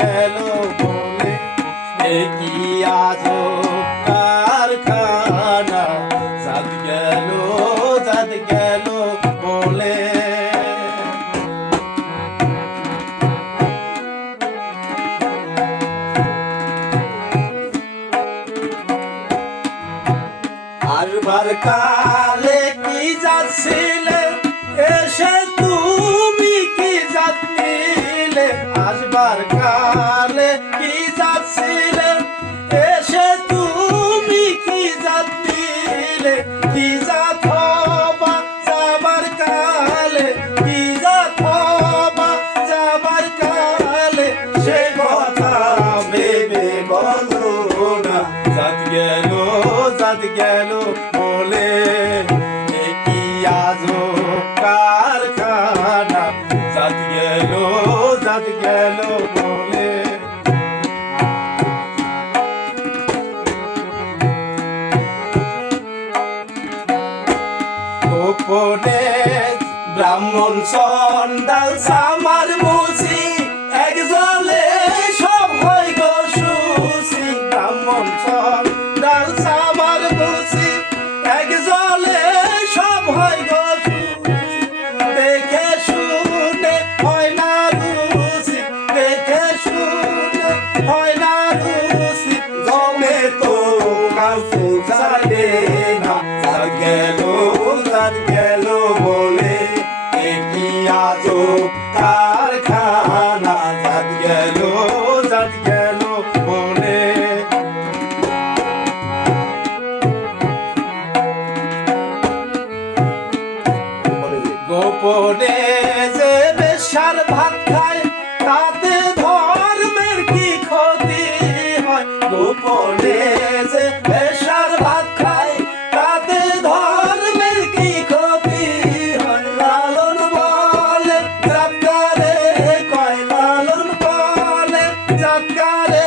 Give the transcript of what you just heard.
গেল বলে এ কি আজ কারখানা? জাত গেল জাত গেল আসবার কালে কি যাচ্ছিলে? এসে তুমি কি যাচ্ছিলে আসবার কালে কি যাচ্ছিলে? এসে তুমি কি যাচ্ছিলে কি যাথবা যাবার কালে? গেল বলে কি আজো কারখানা? জাত গেল জাত গেল বলে। গোপনে ব্রাহ্মণ সন্ডাল সামার মুসি জলে সব হয় গো দেখে শুনে হয় না রুসি দেখে শুনে হয় না রুসি তো কাউ ফুসালে গোপনে যে বেশার ভাত খায়, তাতে ধর্মের কি ক্ষতি হয়? গোপনে যে বেশার ভাত খায়, তাতে ধর্মের কি ক্ষতি হয়? লালন বলে চাকারে কয়, লালন বলে চাকারে